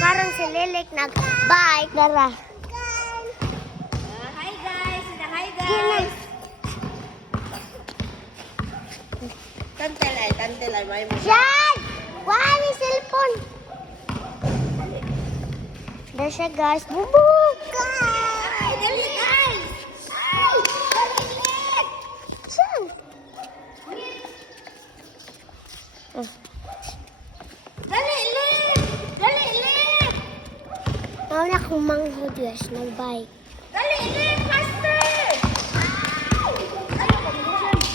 karon si Lilik nag-bike dara. Hi guys! Hi guys! Tantelay, may mo. Yan! Wala ni cellphone. There siya guys. Bubuk! Ay, dali guys! Ay! Lilik! Saan? Dali, Lik! Dali, Lik! Nauna kong manghudlas nag-bike. Dali, Lik! Faster!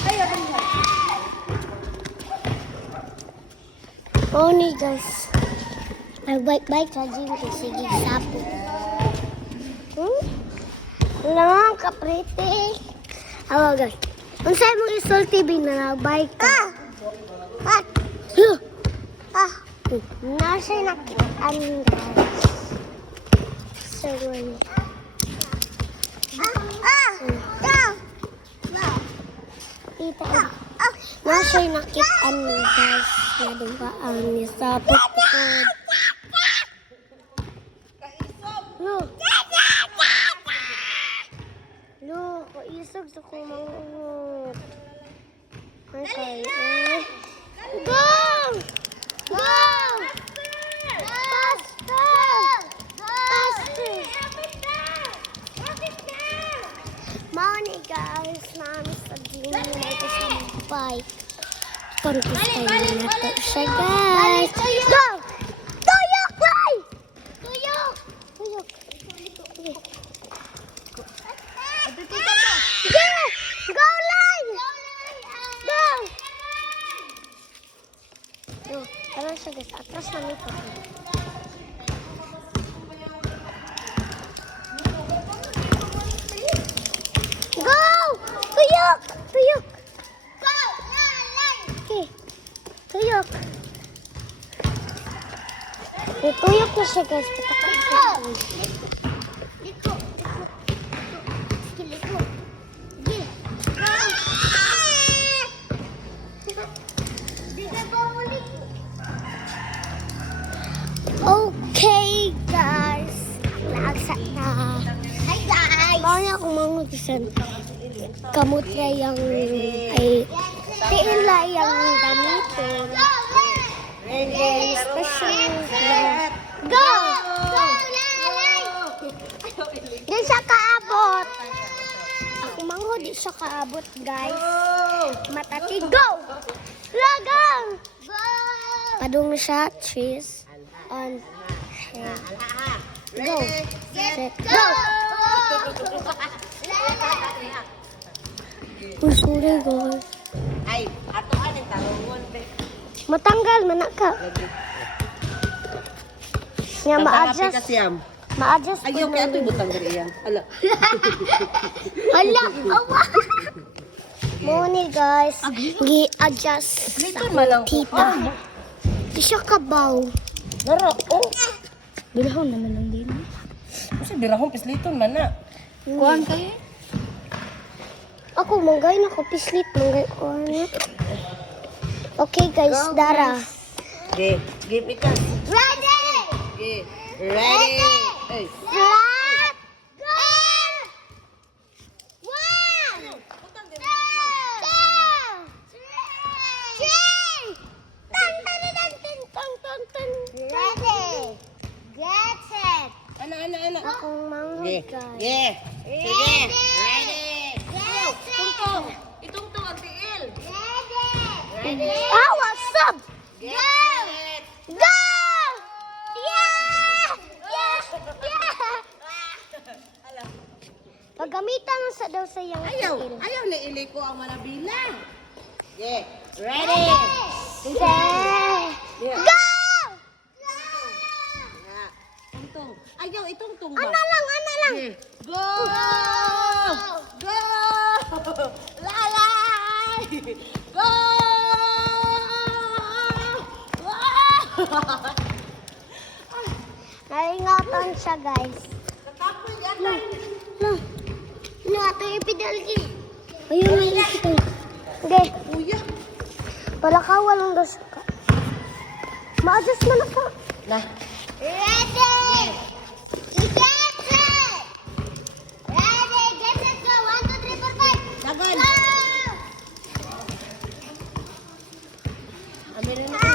Ayaw, Oo ni guys. Nag-bike-bike sa gym kasi gisapo. Lang, kaprete. Awa guys. Unsay mong isulti bin na nag-bike ka? Nasa nakitaan guys. So, Ita. Nasa nakitaan guys. Nadugaan ni sa pukpukod. Lo, kaisog sa kumangot. Okay. Go! Go! Faster! Faster! Mau ni guys, mami sa gym na ito sa bike. Kontusin na nato siya guys. Go! Tuyok, Ray! Tuyok! Tuyok. Okay. Go! Go, Lai! Go! Go. Tara siya guys, atras na nito. Go! Tuyok! Tuyok! Go! Okay. Tuyok. Tuyok na siya guys. Patakan siya. Liko. Sige, liko. Sige. Okay guys. Naagsak na. Hi guys. Bawa niya akong mangutusan. Kamot na yung ay tiin lang yung gamitin. And then special go! Go! Di siya kaabot. Ako mangho di siya kaabot guys. Matati go! Lagang! Go! Padung siya cheese on head. Go! Set go! Uy, sorry guys. Ay, ato ang tarungon. Matanggal, manaka. Nga, ma-adjust. Ma-adjust. Ayaw kaya ito ibutang dari yan. Hala. Hala, awa. Muni guys. Gi-adjust sa tita. Di siya kabaw. Nara, oh. Bilahon naman ang din. Kasi birahong pisliton man na. Kuhan kayo? Ako, manggay na ko. Pislit, manggay ko. Okay guys, Dara. Okay, give it us. Ready! Okay, ready. Hey. Flat! Go! 1, 2, 3! Tan, tan, tan, tan, tan, tan, tan. Ready! Get set! Ana. Akong manghod Okay, guys. yeah. Sige, ready. Get set! Itungtong ang tiil. Ready! Ah, what's up? Get Go! set. Go! Yeah! Yeah! Yeah! Pagamitan mo sa daw sa iyang tiil. Ayaw na iliko ang manabilang. Okay, ready. Set! Yeah. Go! Yeah. Tungtong. Ayaw, itungtong ba? Ana lang, ana lang. Okay. Go! Go! Lalay! Go! Nalingoton siya, guys. Natapoy yan. No. No, ato yung pedalgi. Ayun na yung pedal. Okay. Kuya. Pala ka, walang dos ka. Ma-adjust mo na ka. Na. Ready? Yes. Get set! Ready, get set, go! 1, 2, 3, 4, 5! Dagon. Go! Ah, meron na.